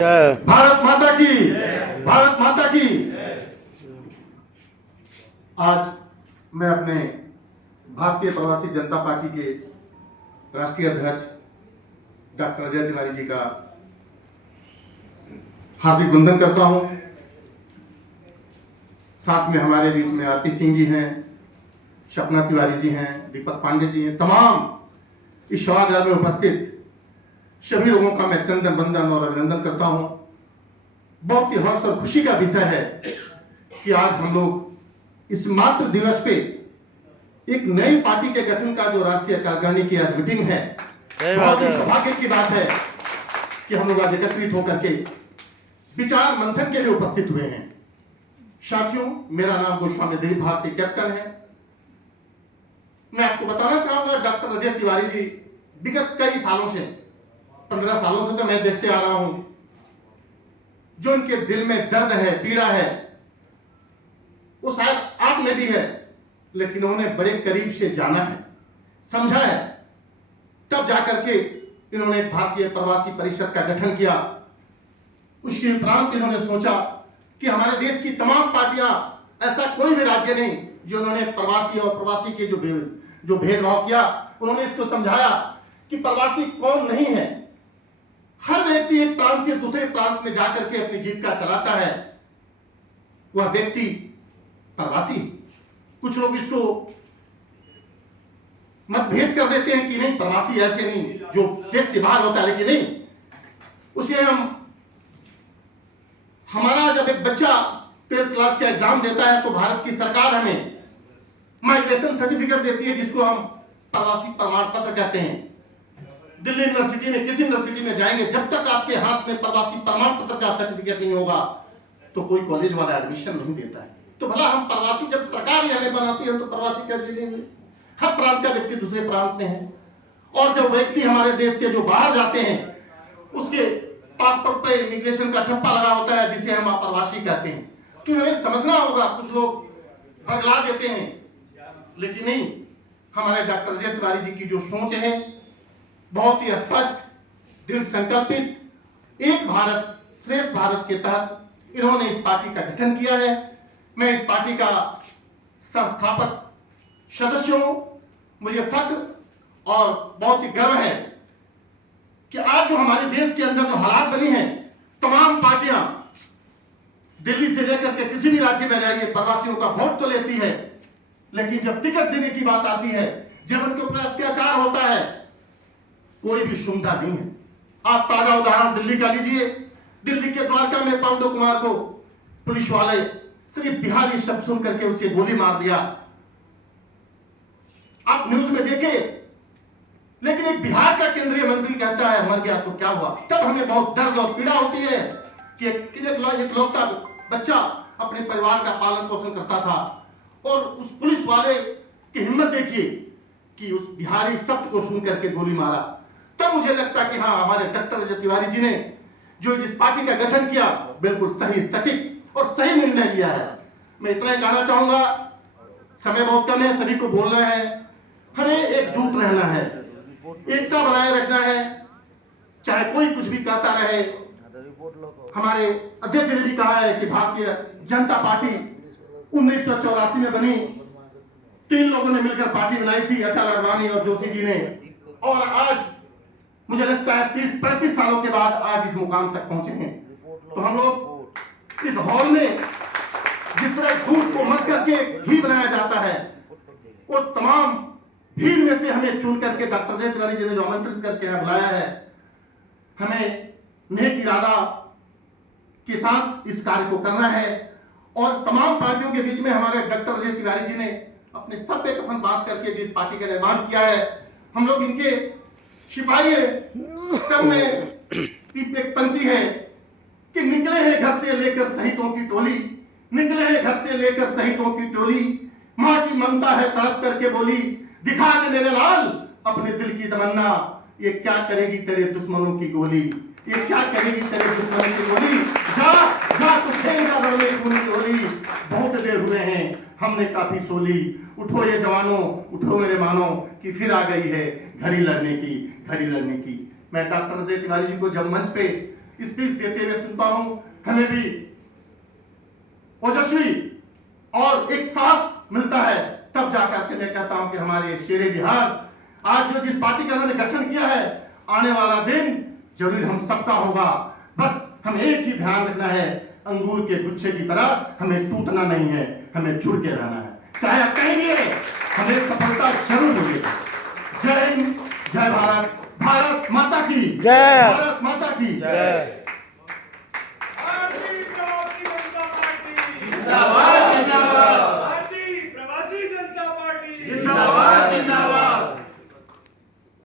भारत माता की, भारत माता की। आज मैं अपने भारतीय प्रवासी जनता पार्टी के राष्ट्रीय अध्यक्ष डॉक्टर अजय तिवारी जी का हार्दिक वंदन करता हूं। साथ में हमारे बीच में आरपी सिंह जी हैं, सपना तिवारी जी हैं, दीपक पांडे जी हैं। तमाम इस सभागार में उपस्थित सभी लोगों का मैं चंदन वंदन और अभिनंदन करता हूं। बहुत ही हर्ष और खुशी का विषय है कि आज हम लोग इस मातृ दिवस पे एक नई पार्टी के गठन का जो राष्ट्रीय कार्यकारिणी की आज मीटिंग है, बहुत ही सौभाग्य की बात है कि हम लोग आज एकत्रित होकर के विचार मंथन के लिए उपस्थित हुए हैं। साथियों, मेरा नाम गोस्वामी दिलीप भारती कैप्टन है। मैं आपको बताना चाहूंगा, डॉक्टर अजय तिवारी जी विगत कई सालों से, 15 सालों से तो मैं देखते आ रहा हूं, जो उनके दिल में दर्द है, पीड़ा है, वो शायद आप में भी है, लेकिन उन्होंने बड़े करीब से जाना है, समझा है। तब जाकर के इन्होंने भारतीय प्रवासी परिषद का गठन किया। उसके उपरांत इन्होंने सोचा कि हमारे देश की तमाम पार्टियां, ऐसा कोई भी राज्य नहीं जो उन्होंने प्रवासी और प्रवासी के जो भेदभाव किया, उन्होंने इसको समझाया कि प्रवासी कौन नहीं है। हर व्यक्ति एक प्रांत से दूसरे प्रांत में जाकर के अपनी जीविका चलाता है, वह व्यक्ति प्रवासी। कुछ लोग इसको मतभेद कर देते हैं कि नहीं, प्रवासी ऐसे नहीं जो देश से बाहर होता है, लेकिन नहीं, उसे हमारा जब एक बच्चा 12th क्लास का एग्जाम देता है तो भारत की सरकार हमें माइग्रेशन सर्टिफिकेट देती है, जिसको हम प्रवासी प्रमाण पत्र कहते हैं। दिल्ली यूनिवर्सिटी में, किसी यूनिवर्सिटी में जाएंगे, जब तक आपके हाथ में प्रवासी प्रमाण पत्र का सर्टिफिकेट नहीं होगा तो कोई कॉलेज वाला एडमिशन नहीं देता है। तो भला हम प्रवासी, जब सरकार ही हमें बनाती है तो प्रवासी कैसे लेंगे? हर प्रांत का व्यक्ति दूसरे प्रांत में है, और जब व्यक्ति हमारे देश से जो बाहर जाते हैं उसके पासपोर्ट पे इमिग्रेशन का ठप्पा लगा होता है, जिसे हम अप्रवासी कहते हैं। तो हमें समझना होगा, कुछ लोग बगला देते हैं, लेकिन नहीं, हमारे डॉक्टर अजय तिवारी जी की जो सोच है बहुत ही स्पष्ट, दृढ़ संकल्पित, एक भारत श्रेष्ठ भारत के तहत इन्होंने इस पार्टी का गठन किया है। मैं इस पार्टी का संस्थापक सदस्य हूं। मुझे फख्र और बहुत ही गर्व है कि आज जो हमारे देश के अंदर जो हालात बनी हैं, तमाम पार्टियां दिल्ली से लेकर के किसी भी राज्य में जाइए, प्रवासियों का वोट तो लेती है, लेकिन जब टिकट देने की बात आती है, जब उनके ऊपर अत्याचार होता है, कोई भी सुनता नहीं है। आप ताजा उदाहरण दिल्ली का लीजिए। दिल्ली के द्वारका में पांडु कुमार को पुलिस वाले सिर्फ बिहारी शब्द सुन करके उसे गोली मार दिया। आप न्यूज में देखे, लेकिन एक बिहार का केंद्रीय मंत्री कहता है मर गया तो क्या हुआ। तब हमें बहुत दर्द और पीड़ा होती है कि एक लौता बच्चा अपने परिवार का पालन पोषण करता था, और उस पुलिस वाले की हिम्मत देखिए कि उस बिहारी शब्द को सुन करके गोली मारा। तब मुझे लगता कि हाँ, हमारे डॉक्टर अजय तिवारी जी ने जो जिस पार्टी का गठन किया, बिल्कुल सही, सटीक और सही निर्णय लिया है। मैं इतना ही कहना चाहूंगा, समय बहुत कम है, सभी को बोलना है, हमें एकजुट रहना है, एकता बनाए रखना है, चाहे कोई कुछ भी कहता रहे। हमारे अध्यक्ष ने भी कहा है कि भारतीय जनता पार्टी 1984 में बनी, 3 लोगों ने मिलकर पार्टी बनाई थी, अटल, अडवाणी और जोशी जी ने, और आज मुझे लगता है 30-35 सालों के बाद आज इस मुकाम तक पहुंचे हैं। तो हम लोग इस हॉल में जिस तरह दूध को मत करके घी बनाया जाता है, उस तमाम भीड़ में से हमें चुन करके डॉक्टर अजय तिवारी जी ने जो आमंत्रित करके यहाँ बुलाया है, हमें नेक इरादा के साथ इस कार्य को करना है। और तमाम पार्टियों के बीच में हमारे डॉक्टर अजय तिवारी जी ने अपने सर पे कफन बांध करके जिस पार्टी का निर्माण किया है, हम लोग इनके सिपाही है। सब में एक पंक्ति है कि निकले हैं घर से लेकर शहीदों की टोली, निकले हैं घर से लेकर शहीदों की टोली, मां की ममता है तड़प करके बोली, दिखा दे मेरे लाल अपने दिल की तमन्ना, ये क्या करेगी तेरे दुश्मनों की गोली, ये क्या करेगी तेरे दुश्मनों की गोली, जा जा तू खेलेगा रण में खून की होली। बहुत देर हुए हैं हमने काफी सोली, उठो ये जवानों, उठो मेरे मानो, कि फिर आ गई है घड़ी लड़ने की, घड़ी लड़ने की। मैं डॉक्टर अजय तिवारी जी को जब मंच पे स्पीच देते हुए सुनता हूं, हमें भी ओजस्वी और एक साहस मिलता है। तब जाकर के मैं कहता हूं कि हमारे शेरे बिहार आज जो जिस पार्टी का उन्होंने गठन किया है, आने वाला दिन जरूर हम सबका होगा। बस हमें एक ही ध्यान रखना है, अंगूर के गुच्छे की तरह हमें टूटना नहीं है, हमें जुड़ के रहना है। चाहे आप कहेंगे हमें सफलता जरूर मिलेगी। जय हिंद, जय भारत, भारत माता की जय। भारत माता की जय।